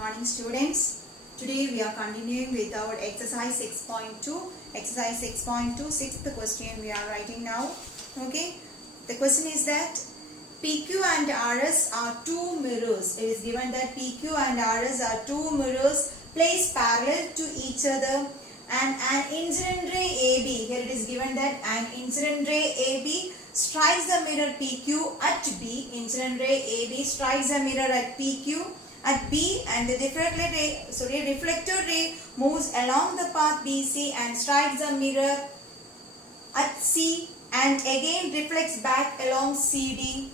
Morning students. Today we are continuing with our exercise 6.2. Exercise 6.2, sixth question we are writing now. Okay. The question is that PQ and RS are two mirrors. It is given that PQ and RS are two mirrors placed parallel to each other, and an incident ray AB, here it is given that an incident ray AB strikes the mirror PQ at B. Incident ray AB strikes the mirror at PQ at B, and the reflected ray moves along the path BC and strikes the mirror at C and again reflects back along CD.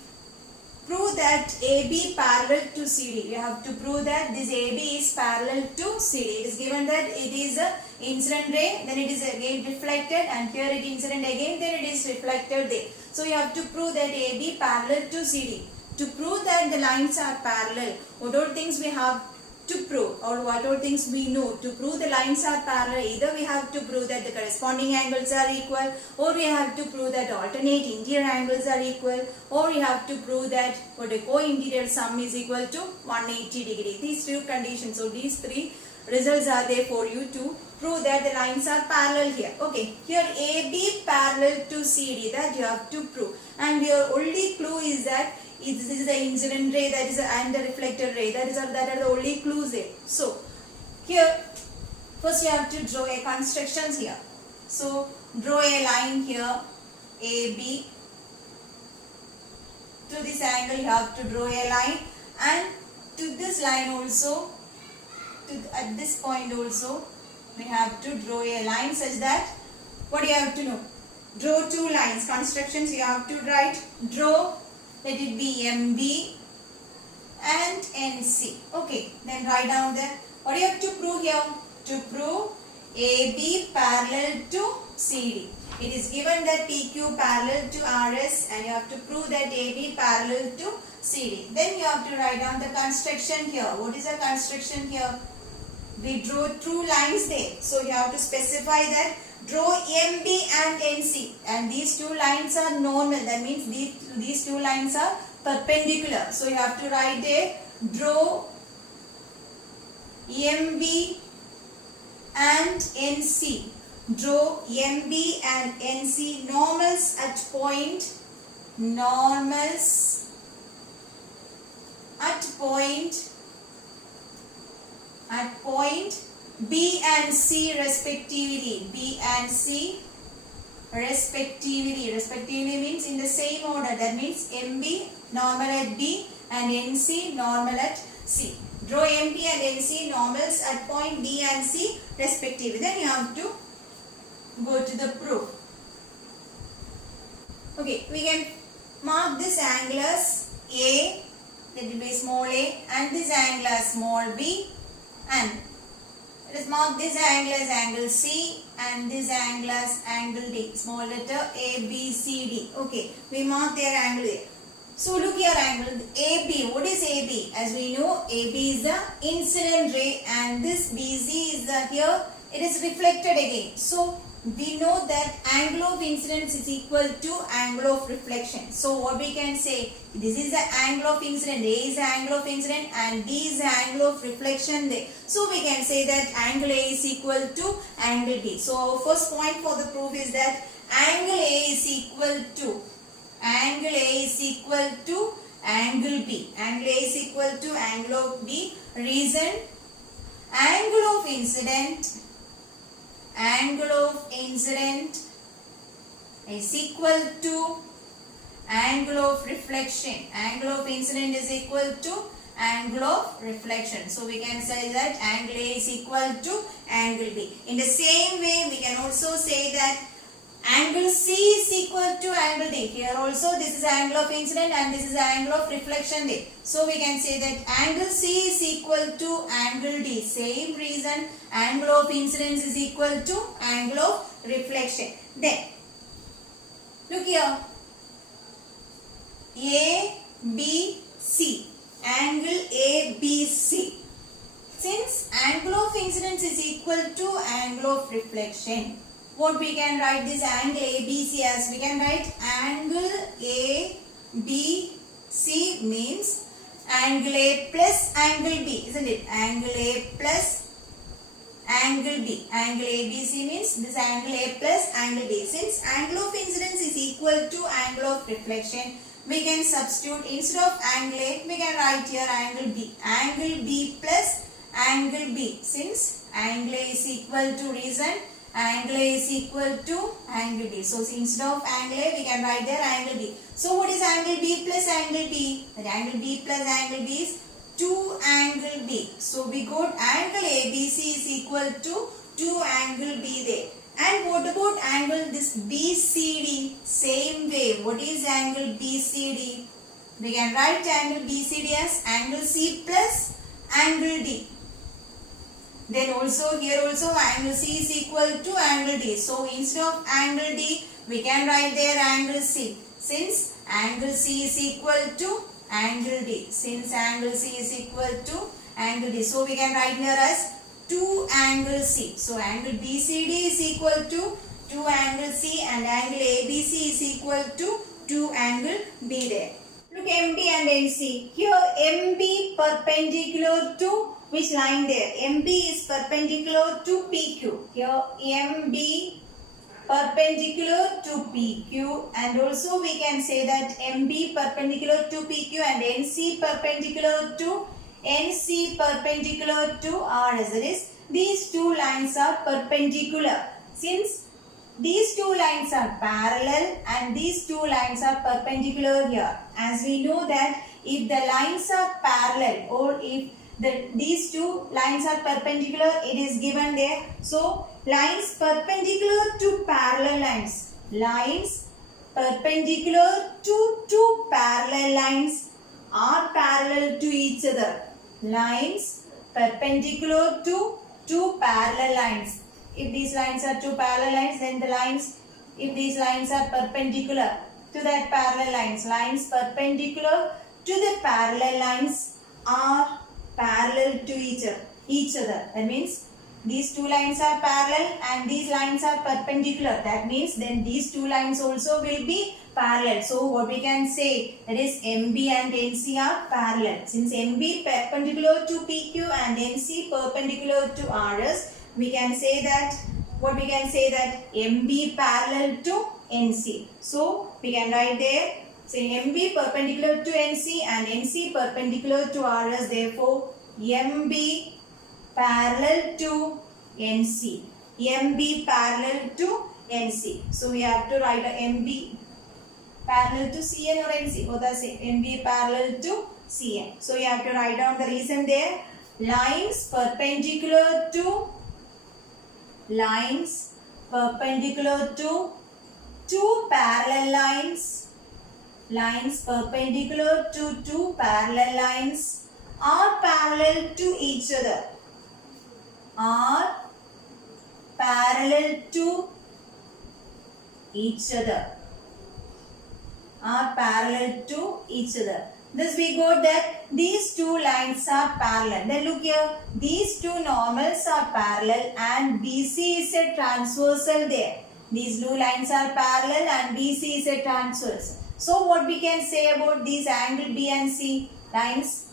Prove that AB parallel to CD. You have to prove that this AB is parallel to CD. It is given that it is a incident ray, then it is again reflected, and here it is incident again, then it is reflected there. So you have to prove that AB parallel to CD. To prove that the lines are parallel, what all things we have to prove, or what all things we know? To prove the lines are parallel, either we have to prove that the corresponding angles are equal, or we have to prove that alternate interior angles are equal, or we have to prove that what a co-interior sum is equal to 180 degree. These two conditions, so these three results are there for you to prove that the lines are parallel here. Okay, here AB parallel to CD, that you have to prove, and your only clue is that this is the incident ray, that is and the reflected ray, that are the only clues there. So here first you have to draw a constructions here. So draw a line here AB. To this angle you have to draw a line, and to this line also, at this point also we have to draw a line such that what you have to know? Draw two lines. Constructions you have to write. Draw, let it be MB and NC. Okay, then write down there. What do you have to prove here? To prove AB parallel to CD. It is given that PQ parallel to RS, and you have to prove that AB parallel to CD. Then you have to write down the construction here. What is the construction here? We drew two lines there. So you have to specify that. Draw MB and NC, and these two lines are normal. That means these two lines are perpendicular. So you have to write there. Draw MB and NC. Draw MB and NC normals at point. Normals at point. At point B and C respectively. B and C respectively. Respectively means in the same order. That means MB normal at B and NC normal at C. Draw MB and NC normals at point B and C respectively. Then you have to go to the proof. Okay, we can mark this angle as A, that will be small a, and this angle as small b, and let us mark this angle as angle C and this angle as angle D. Small letter A, B, C, D. Okay, we mark their angle there. So look here, angle AB. What is AB? As we know, AB is the incident ray, and this BC is the here. It is reflected again. So we know that angle of incidence is equal to angle of reflection. So what we can say, this is the angle of incident, A is the angle of incident, and B is the angle of reflection there. So we can say that angle A is equal to angle B. So our first point for the proof is that angle A is equal to angle B. Angle A is equal to angle of B. Reason, angle of incident is equal to angle of reflection. Angle of incident is equal to angle of reflection. So we can say that angle A is equal to angle B. In the same way, we can also say that angle C is equal to angle D. Here also this is angle of incident and this is angle of reflection there. So we can say that angle C is equal to angle D. Same reason, angle of incidence is equal to angle of reflection. Then look here, A, B, C. Angle A, B, C. Since angle of incidence is equal to angle of reflection, what we can write this angle ABC as? We can write angle ABC means angle A plus angle B, isn't it? Angle A plus angle B. Angle ABC means this angle A plus angle B. Since angle of incidence is equal to angle of reflection, we can substitute instead of angle A, we can write here angle B. Angle B plus angle B. Since angle A is equal to reason, angle A is equal to angle B. So instead of angle A, we can write there angle B. So what is angle B plus angle B? That angle B plus angle B is 2 angle B. So we got angle ABC is equal to 2 angle B there. And what about angle this BCD? Same way. What is angle BCD? We can write angle BCD as angle C plus angle D. Then also here also angle C is equal to angle D. So instead of angle D, we can write there angle C. Since angle C is equal to angle D. Since angle C is equal to angle D. So we can write here as 2 angle C. So angle BCD is equal to 2 angle C and angle ABC is equal to 2 angle B there. Look MB and NC. Here MB perpendicular to which line there? MB is perpendicular to PQ. Here MB perpendicular to PQ, and also we can say that MB perpendicular to PQ and NC perpendicular to RS. That is, these two lines are perpendicular. Since these two lines are parallel and these two lines are perpendicular here. As we know that if the lines are parallel or if these two lines are perpendicular, it is given there. So lines perpendicular to parallel lines. Lines perpendicular to two parallel lines are parallel to each other. Lines perpendicular to two parallel lines. If these lines are two parallel lines, then the lines, if these lines are perpendicular to that parallel lines perpendicular to the parallel lines are parallel to each other. That means these two lines are parallel and these lines are perpendicular. That means then these two lines also will be parallel. So what we can say, that is MB and NC are parallel. Since MB perpendicular to PQ and NC perpendicular to RS, we can say that, what we can say that MB parallel to NC. So we can write there, say MB perpendicular to NC and NC perpendicular to RS. Therefore, MB parallel to NC. MB parallel to NC. So we have to write a MB parallel to CN or NC. Both are same. MB parallel to CN. So you have to write down the reason there. Lines perpendicular to two parallel lines. Lines perpendicular to two parallel lines are parallel to each other. Are parallel to each other. Are parallel to each other. Thus we got that these two lines are parallel. Then look here, these two normals are parallel and BC is a transversal there. These two lines are parallel and BC is a transversal. So what we can say about these angle B and C lines?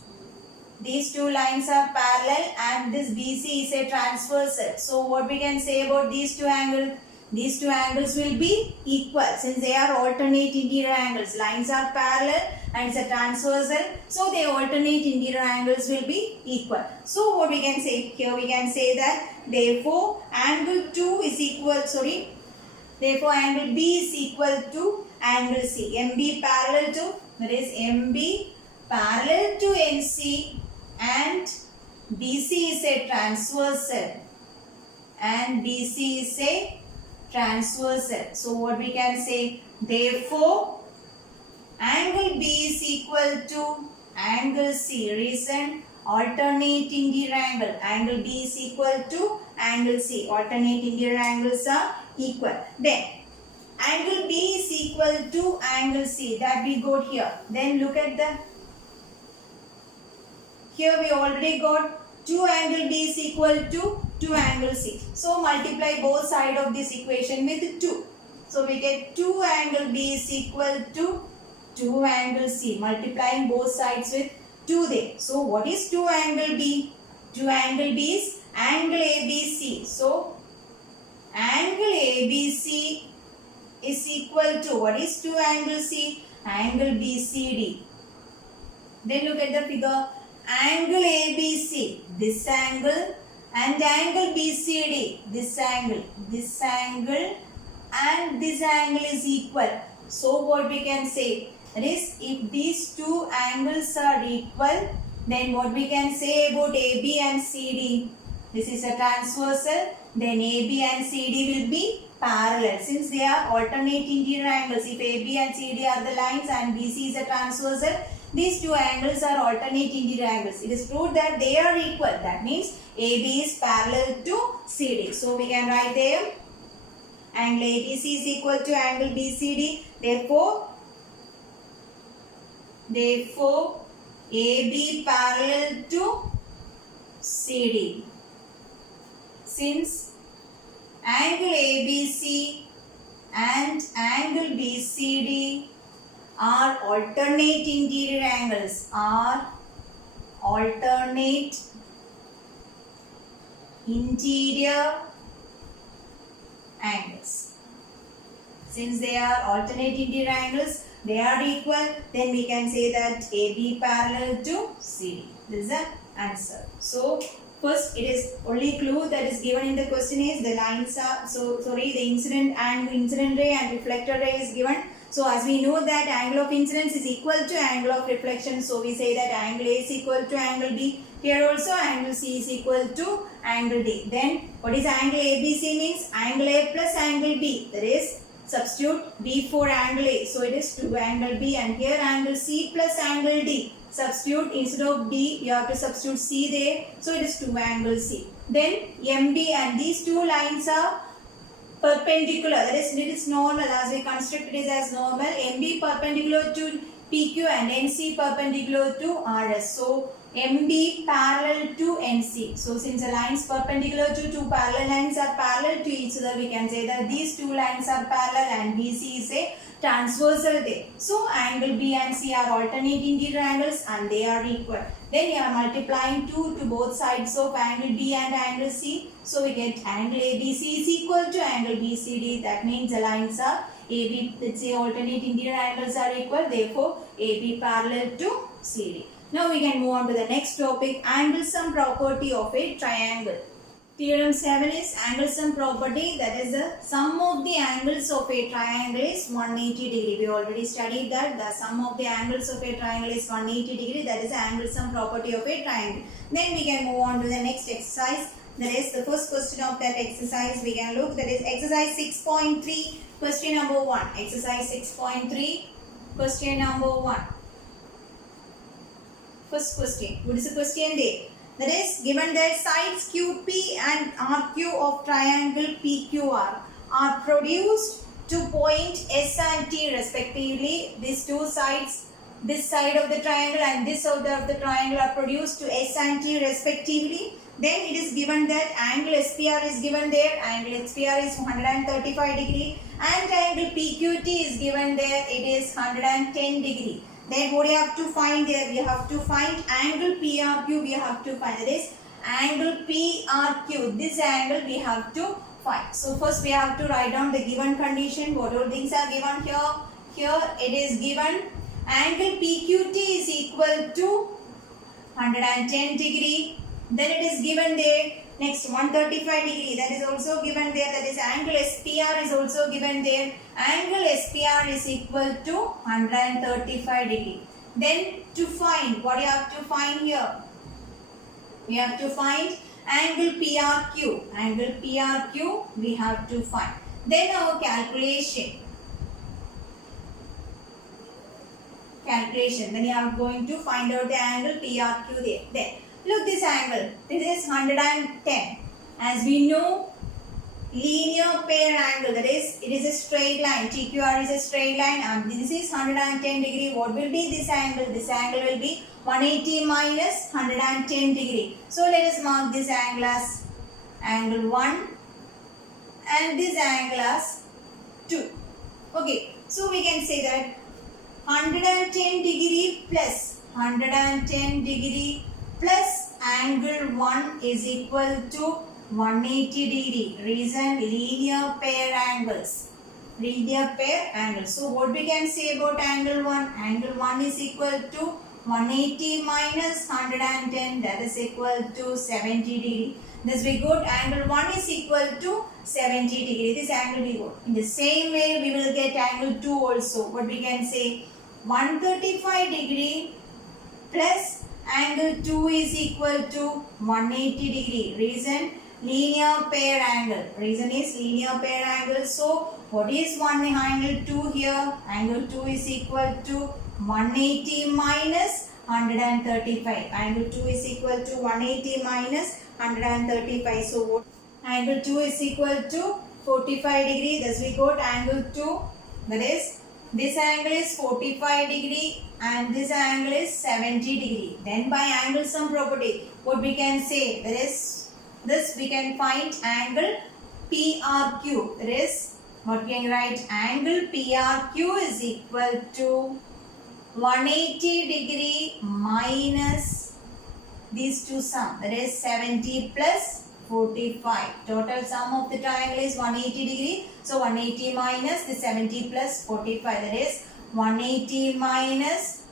These two lines are parallel and this BC is a transversal. So what we can say about these two angles? These two angles will be equal since they are alternate interior angles. Lines are parallel and it's a transversal. So the alternate interior angles will be equal. So what we can say? Here we can say that therefore angle 2 is equal, therefore angle B is equal to angle C. MB parallel to, that is MB parallel to NC and BC is a transversal. And BC is a transversal. So what we can say, therefore angle B is equal to angle C. Reason, alternate interior angle. Angle B is equal to angle C. Alternate interior angles are equal. Then angle B is equal to angle C. That we got here. Then look at the, here we already got 2 angle B is equal to 2 angle C. So multiply both sides of this equation with 2. So we get 2 angle B is equal to 2 angle C. Multiplying both sides with 2 there. So what is 2 angle B? 2 angle B is angle ABC. So angle ABC is equal to, what is 2 angle C? Angle BCD. Then look at the figure. Angle ABC, this angle, and angle BCD, this angle and this angle is equal. So what we can say? That is, if these two angles are equal, then what we can say about AB and CD? This is a transversal, then AB and CD will be parallel. Since they are alternate interior angles, if AB and CD are the lines and BC is a transversal, these two angles are alternate interior angles. It is proved that they are equal. That means AB is parallel to CD. So we can write there angle ABC is equal to angle BCD. Therefore AB parallel to CD. Since angle ABC and angle BCD are alternate interior angles, Since they are alternate interior angles, they are equal, then we can say that AB parallel to CD. This is the answer. So first, it is only clue that is given in the question is the lines are, the incident ray and reflected ray is given. So as we know that angle of incidence is equal to angle of reflection, so we say that angle A is equal to angle B. Here also angle C is equal to angle D. Then what is angle ABC means? Angle A plus angle B. That is, substitute B for angle A. So it is 2 angle B, and here angle C plus angle D. Substitute, instead of B you have to substitute C there. So it is 2 angle C. Then MB, and these two lines are perpendicular. That is, it is normal. As we construct it as normal. MB perpendicular to PQ and NC perpendicular to RS. So MB parallel to NC. So since the lines perpendicular to two parallel lines are parallel to each other, we can say that these two lines are parallel and BC is a transversal there. So angle B and C are alternate interior angles and they are equal. Then you are multiplying 2 to both sides of angle B and angle C. So we get angle ABC is equal to angle BCD. That means the lines are AB, let's say alternate interior angles are equal. Therefore AB parallel to CD. Now we can move on to the next topic, angle sum property of a triangle. Theorem 7 is angle sum property, that is the sum of the angles of a triangle is 180 degree. We already studied that the sum of the angles of a triangle is 180 degree. That is the angle sum property of a triangle. Then we can move on to the next exercise. That is the first question of that exercise we can look. That is exercise 6.3, question number 1. Exercise 6.3, question number 1. First question. What is the question there? That is, given that sides QP and RQ of triangle PQR are produced to point S and T respectively. These two sides, this side of the triangle and this side of the triangle are produced to S and T respectively. Then it is given that angle SPR is given there. Angle SPR is 135 degree and angle PQT is given there. It is 110 degree. Then what you have to find there? We have to find angle PRQ. We have to find, that is angle PRQ. This angle we have to find. So first we have to write down the given condition. What all things are given here? Here it is given angle PQT is equal to 110 degree. Then it is given there. Next 135 degree, that is also given there. That is angle SPR is also given there. Angle SPR is equal to 135 degree. Then to find, what you have to find here? We have to find angle PRQ. Angle PRQ we have to find. Then our calculation. Then you are going to find out the angle PRQ there. Then look this angle. This is 110. As we know, linear pair angle, that is, it is a straight line. TQR is a straight line and this is 110 degree. What will be this angle? This angle will be 180 minus 110 degree. So let us mark this angle as angle 1 and this angle as 2. Okay, so we can say that 110 degree plus 110 degree plus angle 1 is equal to 180 degree. Reason linear pair angles. Linear pair angles. So what we can say about angle 1? Angle 1 is equal to 180 minus 110, that is equal to 70 degree. Thus we got angle 1 is equal to 70 degree. This angle we got. In the same way we will get angle 2 also. What we can say? 135 degree plus angle 2 is equal to 180 degree. Reason linear pair angle. Reason is linear pair angle. So what is angle 2 here? Angle 2 is equal to 180 minus 135. Angle 2 is equal to 180 minus 135. So what? Angle 2 is equal to 45 degree. Thus we got angle 2. That is, this angle is 45 degree and this angle is 70 degree. Then by angle sum property, what we can say? That is, this we can find angle PRQ. That is, what we can write? Angle PRQ is equal to 180 degree minus these two sum. That is 70 plus 45. Total sum of the triangle is 180 degree. So 180 minus the 70 plus 45. That is 180 minus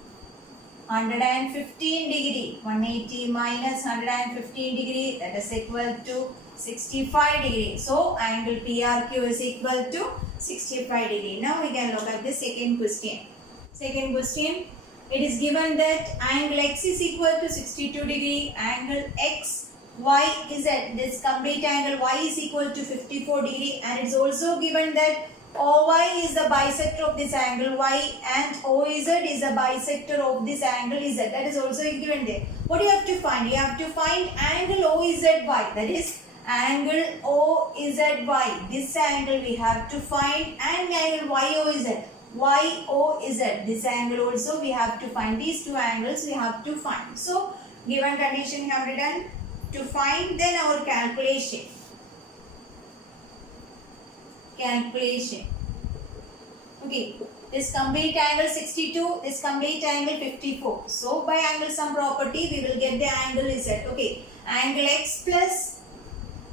115 degree. 180 minus 115 degree, that is equal to 65 degree. So angle PRQ is equal to 65 degree. Now we can look at the second question. Second question, it is given that angle X is equal to 62 degree. Angle X, Y is at this complete angle Y is equal to 54 degree, and it's also given that OY is the bisector of this angle Y and OZ is a bisector of this angle Z. That is also given there. What do you have to find? You have to find angle OZY. That is angle OZY. This angle we have to find, and angle YOZ. YOZ. This angle also we have to find. These two angles we have to find. So given condition we have written to find, then our calculation. Okay, this complete angle 62, this complete angle 54. So by angle sum property we will get the angle Z. Okay, angle X plus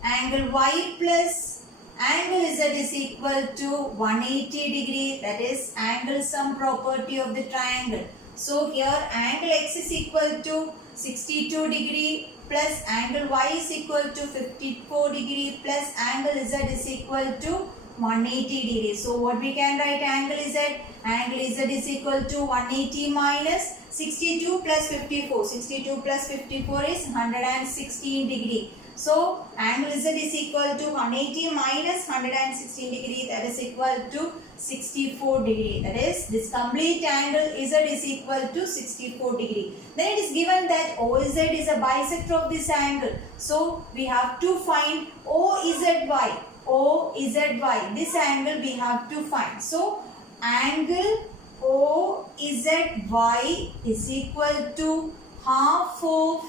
angle Y plus angle Z is equal to 180 degree. That is angle sum property of the triangle. So here angle X is equal to 62 degree plus angle Y is equal to 54 degree plus angle Z is equal to 180 degree. So what we can write angle Z? Angle Z is equal to 180 minus 62 plus 54. 62 plus 54 is 116 degree. So angle Z is equal to 180 minus 116 degree, that is equal to 64 degree. That is, this complete angle Z is equal to 64 degree. Then it is given that OZ is a bisector of this angle. So we have to find OZY. OZY. This angle we have to find. So angle OZY is equal to half of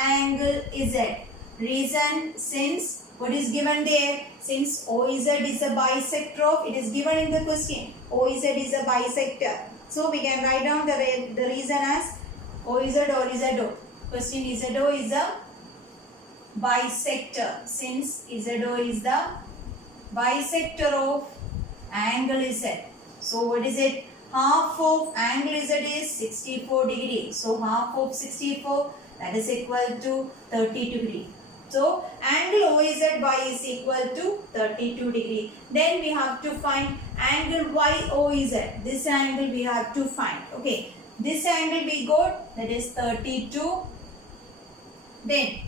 angle Z. Reason, since what is given there? Since OZ is a bisector of, it is given in the question. OZ is a bisector. So we can write down the reason as OZ or ZO. Question ZO is a bisector. Since ZO is the bisector of angle Z. So what is it? Half of angle Z is 64 degree. So half of 64, that is equal to 32 degree. So angle OZY is equal to 32 degree. Then we have to find angle YOZ. This angle we have to find. Okay. This angle we got, that is 32. Then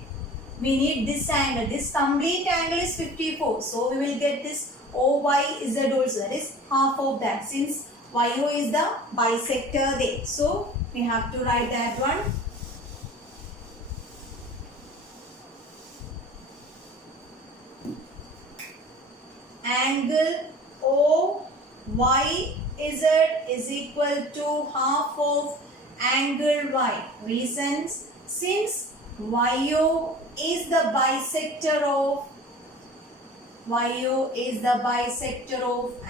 we need this angle. This complete angle is 54. So we will get this OYZ also. That is half of that. Since YO is the bisector there. So we have to write that one. Angle OYZ is equal to half of angle Y. Reasons, since YO is the bisector of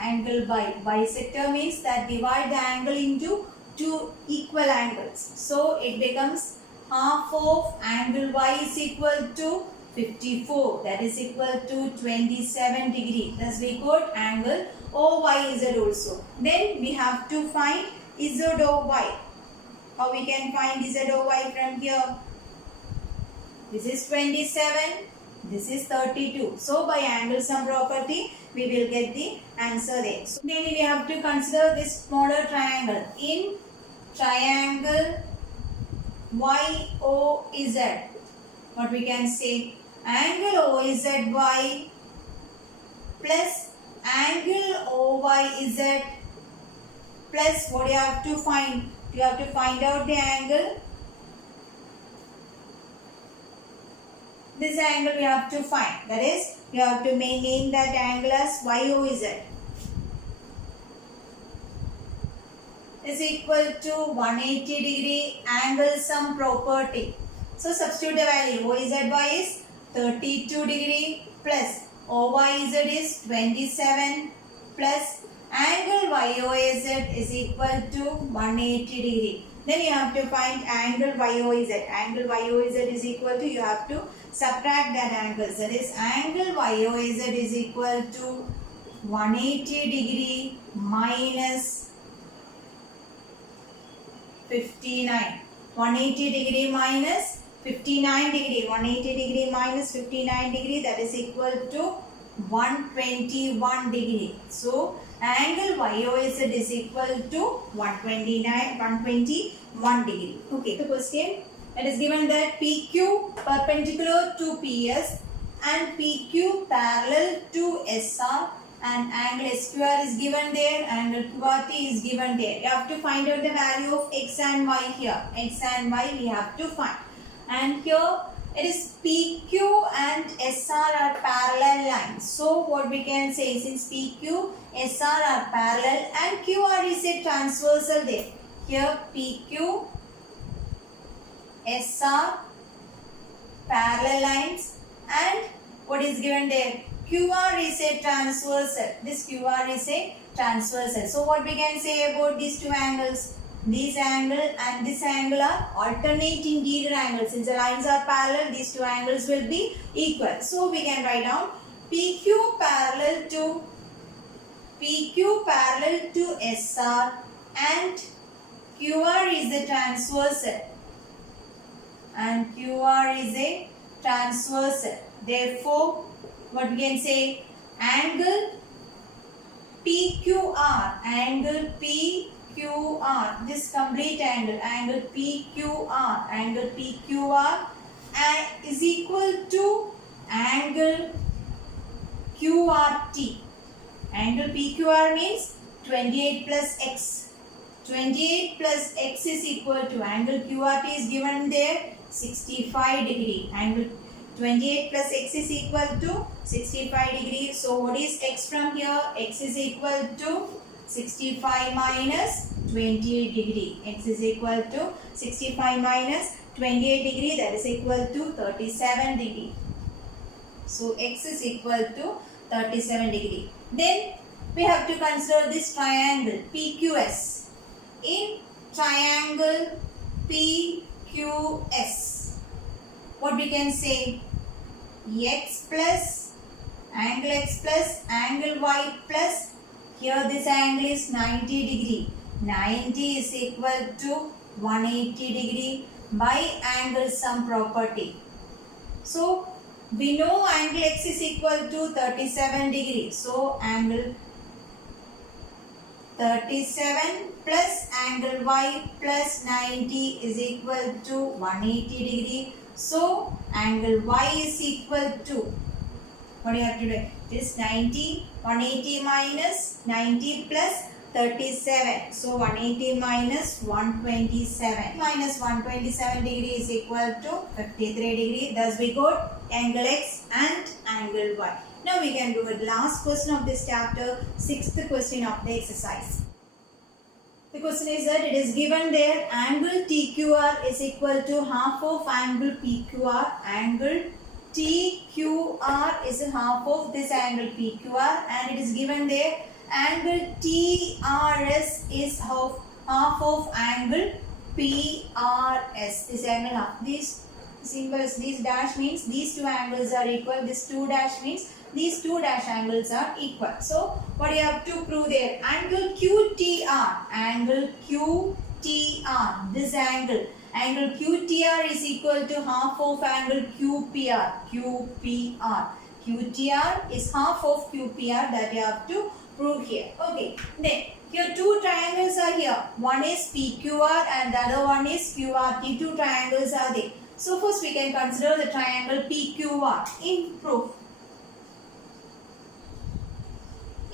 angle Y. Bisector means that divide the angle into two equal angles. So it becomes half of angle Y is equal to 54, that is equal to 27 degree. Thus we got angle OYZ also. Then we have to find ZOY. How we can find ZOY from here? This is 27, this is 32. So by angle sum property, we will get the answer there. So then we have to consider this smaller triangle. In triangle YOZ, what we can say? Angle OZY plus angle OYZ plus what you have to find? You have to find out the angle. This angle we have to find. That is, you have to name that angle as YOZ. Is equal to 180 degree angle sum property. So substitute the value. OZY is 32 degree plus OYZ is 27 plus angle YOZ is equal to 180 degree. Then you have to find angle YOZ. Angle YOZ is equal to, you have to subtract that angle. That is, angle YOZ is equal to 180 degree minus 59. 180 degree minus 59 degree. 180 degree minus 59 degree, that is equal to 121 degree. So angle YOZ is equal to 121 degree. Okay, the question, it is given that PQ perpendicular to PS and PQ parallel to SR and angle SQR is given there, angle QRT is given there. You have to find out the value of X and Y here. X and Y we have to find. And here it is PQ and SR are parallel lines. So what we can say, since PQ, SR are parallel and QR is a transversal there. Here PQ, SR parallel lines and what is given there? QR is a transversal. This QR is a transversal. So what we can say about these two angles? This angle and this angle are alternate interior angles. Since the lines are parallel, these two angles will be equal. So we can write down PQ parallel to SR and QR is the transversal. And QR is a transversal. Therefore, what we can say? Angle PQR, this complete angle, angle PQR is equal to angle QRT. Angle PQR means 28 plus X. 28 plus X is equal to angle QRT is given there 65 degree. Angle 28 plus X is equal to 65 degree. So what is X from here? X is equal to 65 minus 28 degree. X is equal to 65 minus 28 degree, that is equal to 37 degree. So X is equal to 37 degree. Then we have to consider this triangle PQS. In triangle PQS, what we can say? X plus angle Y plus, here this angle is 90 degree. 90 is equal to 180 degree by angle sum property. So we know angle X is equal to 37 degree. So angle 37 plus angle Y plus 90 is equal to 180 degree. So angle Y is equal to, what do you have to do? This 90, 180 minus 90 plus 37. So 180 minus 127. Minus 127 degree is equal to 53 degree. Thus we got angle X and angle Y. Now we can do the last question of this chapter, sixth question of the exercise. The question is that it is given there angle TQR is equal to half of angle PQR. Angle TQR is half of this angle PQR and it is given there angle TRS is half half of angle PRS. This angle half. These symbols, this dash means these two angles are equal. This 2 dash means these two dash angles are equal. So what do you have to prove there? Angle QTR. Angle QTR. This angle. Angle QTR is equal to half of angle QPR. QPR. QTR is half of QPR, that you have to prove here. Okay. Then here two triangles are here. One is PQR and the other one is QRT. Two triangles are there. So first we can consider the triangle PQR in proof.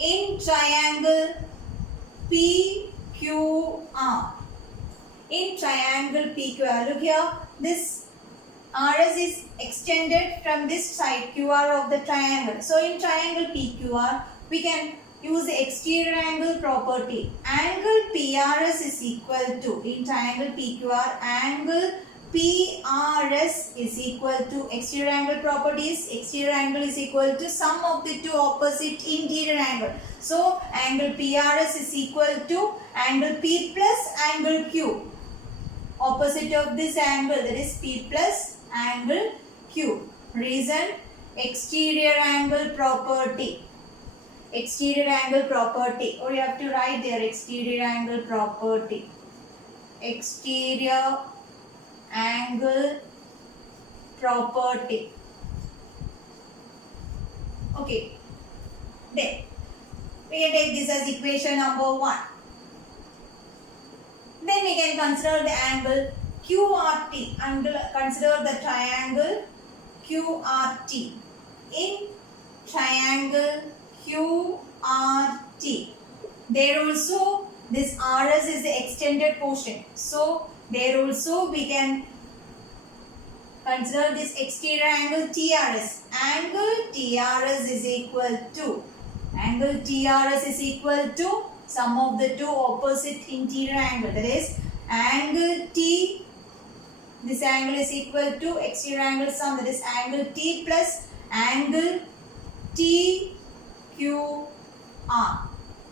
In triangle PQR. In triangle PQR, look here, this RS is extended from this side QR of the triangle. So in triangle PQR, we can use the exterior angle property. Angle PRS is equal to, in triangle PQR, angle PRS is equal to exterior angle properties. Exterior angle is equal to sum of the two opposite interior angle. So angle PRS is equal to angle P plus angle Q. Opposite of this angle, that is P plus angle Q. Reason, exterior angle property. Exterior angle property, or you have to write there exterior angle property. Exterior angle property. Okay. Then we can take this as equation number 1. Then we can consider the angle QRT. Consider the triangle QRT. In triangle QRT, there also this RS is the extended portion. So there also we can consider this exterior angle TRS. Angle TRS is equal to, angle TRS is equal to sum of the two opposite interior angle, that is angle T, this angle is equal to exterior angle sum, that is angle T plus angle TQR.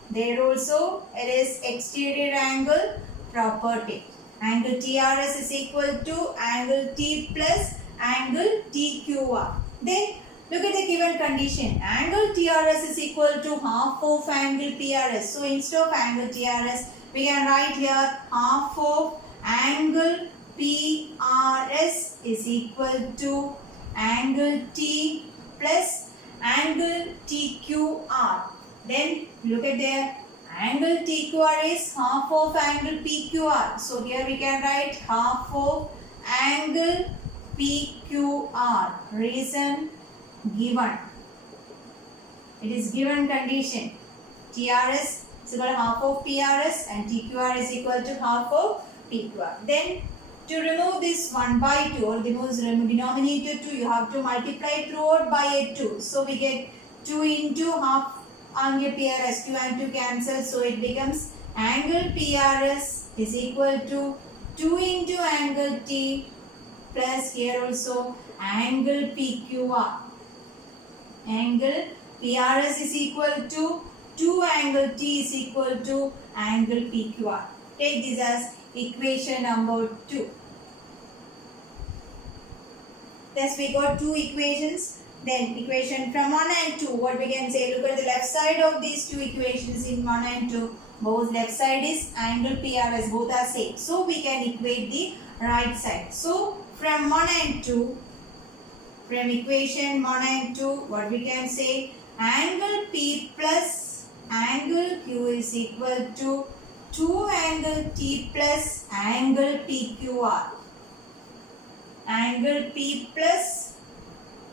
There also it is exterior angle property. Angle TRS is equal to angle T plus angle TQR. Then look at the given condition. Angle TRS is equal to half of angle PRS. So instead of angle TRS, we can write here half of angle PRS is equal to angle T plus angle TQR. Then look at there. Angle TQR is half of angle PQR. So here we can write half of angle PQR. Reason, given. It is given condition. TRS is equal to half of PRS and TQR is equal to half of PQR. Then to remove this 1 by 2 or remove denominator 2, you have to multiply throughout by a 2. So we get 2 into half angle PRS. 2 and 2 cancel. So it becomes angle PRS is equal to 2 into angle T plus here also angle PQR. Angle PRS is equal to 2 angle T is equal to angle PQR. Take this as equation number 2. Thus we got two equations. Then equation from 1 and 2. What we can say? Look at the left side of these two equations in 1 and 2. Both left side is angle PRS. Both are same. So we can equate the right side. So from 1 and 2. From equation 1 and 2, what we can say? Angle P plus angle Q is equal to 2 angle T plus angle PQR. Angle P plus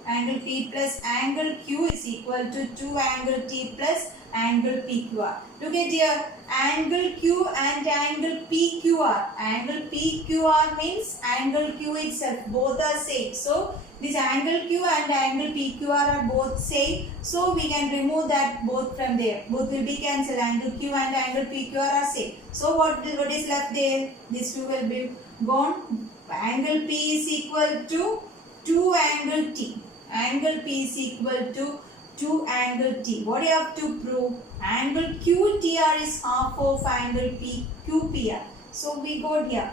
angle Q is equal to 2 angle T plus angle PQR. Look at here, angle Q and angle PQR. Angle PQR means angle Q itself. Both are same. So this angle Q and angle PQR are both same. So we can remove that both from there. Both will be cancelled. Angle Q and angle PQR are same. So what is left there? This two will be gone. Angle P is equal to 2 angle T. Angle P is equal to 2 angle T. What do you have to prove? Angle QTR is half of angle QPR. So we got here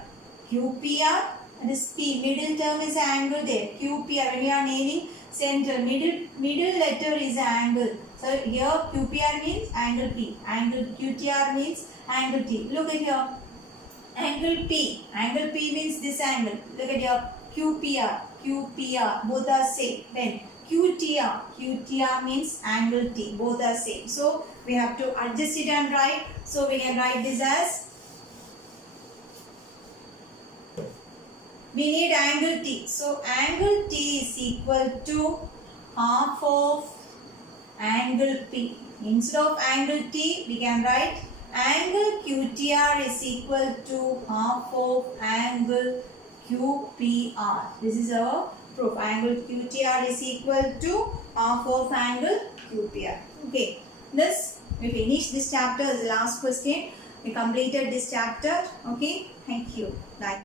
QPR and this P. Middle term is angle there. QPR, when you are naming center, middle letter is angle. So here QPR means angle P. Angle QTR means angle T. Look at here. Angle P. Angle P means this angle. Look at here. QPR. Both are same. Then QTR means angle T. Both are same. So we have to adjust it and write. So we can write this as, we need angle T. So angle T is equal to half of angle P. Instead of angle T, we can write angle QTR is equal to half of angle QPR. This is our proof. Angle QTR is equal to half of angle QPR. Okay. This, we finished this chapter as the last question. We completed this chapter. Okay. Thank you. Bye.